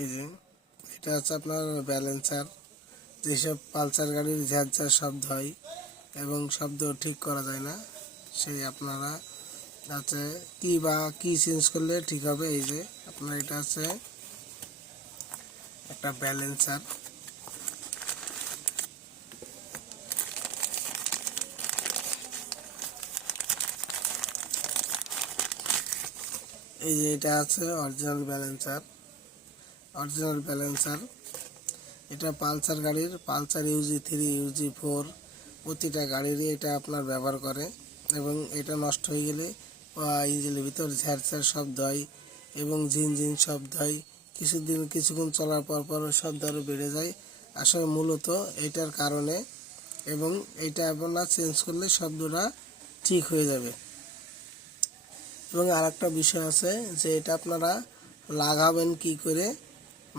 এই যে এটা হচ্ছে আপনার ব্যালেন্সার। যেসব পালসার গাড়ির ঝ্যাঁঝ ঝ্যাঁঝ শব্দ হয় এবং শব্দ ঠিক করা যায় না, সেই আপনারা আছে কি চেঞ্জ করলে ঠিক হবে। এই যে আপনার এটা আছে একটা ব্যালেন্সার। এই যে এটা আছে অরিজিনাল ব্যালেন্সার। এটা পালসার গাড়ির, পালসার UG3 UG4 প্রতিটা গাড়িরই এটা আপনার ব্যবহার করে। এবং এটা নষ্ট হয়ে গেলে ইঞ্জিনের ভিতর ঝ্যাঁঝ শব্দ হয় এবং ঝিনঝিন শব্দ হয়। কিছুক্ষণ চলার পর শব্দ আরও বেড়ে যায়। আসলে মূলত এটার কারণে, এবং এটা আপনার চেঞ্জ করলে শব্দটা ঠিক হয়ে যাবে। এবং আরেকটা বিষয় আছে যে এটা আপনারা লাগাবেন কি করে,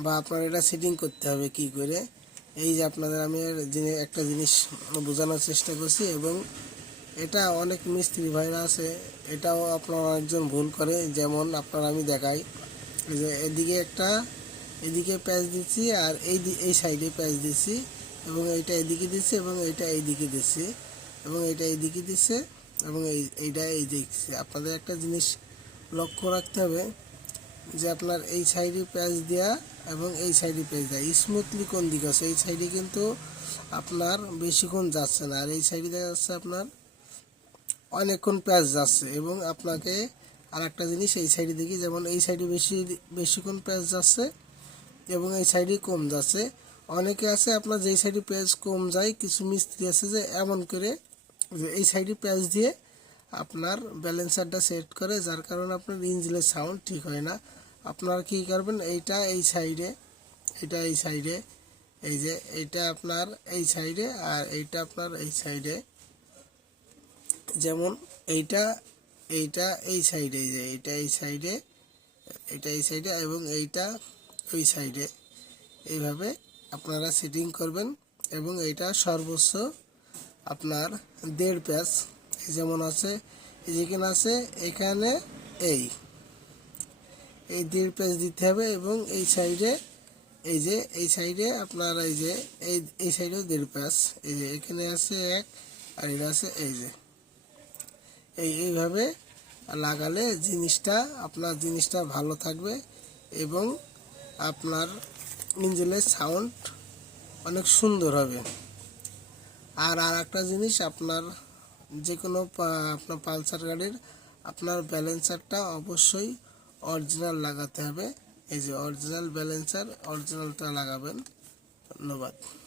বা আপনার এটা সেটিং করতে হবে কি করে। এই যে আপনাদের আমি একটা জিনিস বোঝানোর চেষ্টা করছি, এবং এটা অনেক মিস্ত্রি ভাইরা আছে, এটাও আপনারা অনেকজন ভুল করে। যেমন আপনার আমি দেখাই যে এদিকে প্যাচ দিচ্ছি, আর এই সাইডে প্যাচ দিচ্ছি, এবং এইটা এদিকে দিচ্ছি, এবং এইটা এইদিকে দিচ্ছি, এবং এইটা এইদিকে দিচ্ছে, এবং এইটা এই দিচ্ছে। আপনাদের একটা জিনিস লক্ষ্য রাখতে হবে যে আপনার এই সাইডে প্যাচ দেওয়া এবং এই সাইডে প্যাচ দেওয়া স্মুথলি কোন দিকে আছে। এই সাইডে কিন্তু আপনার বেশিক্ষণ যাচ্ছে না, আর এই সাইডে দেখা যাচ্ছে আপনার অনেকক্ষণ প্যাচ যাচ্ছে। এবং আপনাকে আর একটা জিনিস এই সাইডে দেখি, যেমন এই সাইডে বেশিক্ষণ প্যাচ যাচ্ছে এবং এই সাইডে কম যাচ্ছে। অনেকে আছে আপনার যেই সাইডে প্যাচ কম যায়, কিছু মিস্ত্রি আছে যে এমন করে যে এই সাইডে প্যাচ দিয়ে আপনার ব্যালেন্সারটা সেট করে, যার কারণে আপনার ইঞ্জিনের সাউন্ড ঠিক হয় না। আপনারা কী করবেন, এইটা এই সাইডে, এটা এই সাইডে, এই যে এইটা আপনার এই সাইডে, আর এইটা আপনার এই সাইডে। যেমন এইটা এই সাইডে, এই যে এইটা এই সাইডে, এটা এই সাইডে, এবং এইটা ওই সাইডে। এইভাবে আপনারা সেটিং করবেন। এবং এইটা সর্বোচ্চ আপনার 1.5 প্যাচ, যেমন আছে যেখানে আছে এখানে এই 1.5 প্যাচ দিতে হবে। এবং এই সাইডে, এই সাইডে আপনার এই সাইডেও 1.5 প্যাচ, এই যে এখানে আছে 1, আর এটা আছে এই যে এইভাবে লাগালে জিনিসটা ভালো থাকবে, এবং আপনার ইঞ্জিনের সাউন্ড অনেক সুন্দর হবে। আর একটা জিনিস, আপনার যে কোনো আপনার পালসার গাড়ির আপনার ব্যালেন্সারটা অবশ্যই অরিজিনাল লাগাতে হবে। এই যে অরিজিনাল ব্যালেন্সার, অরিজিনালটা লাগাবেন। ধন্যবাদ।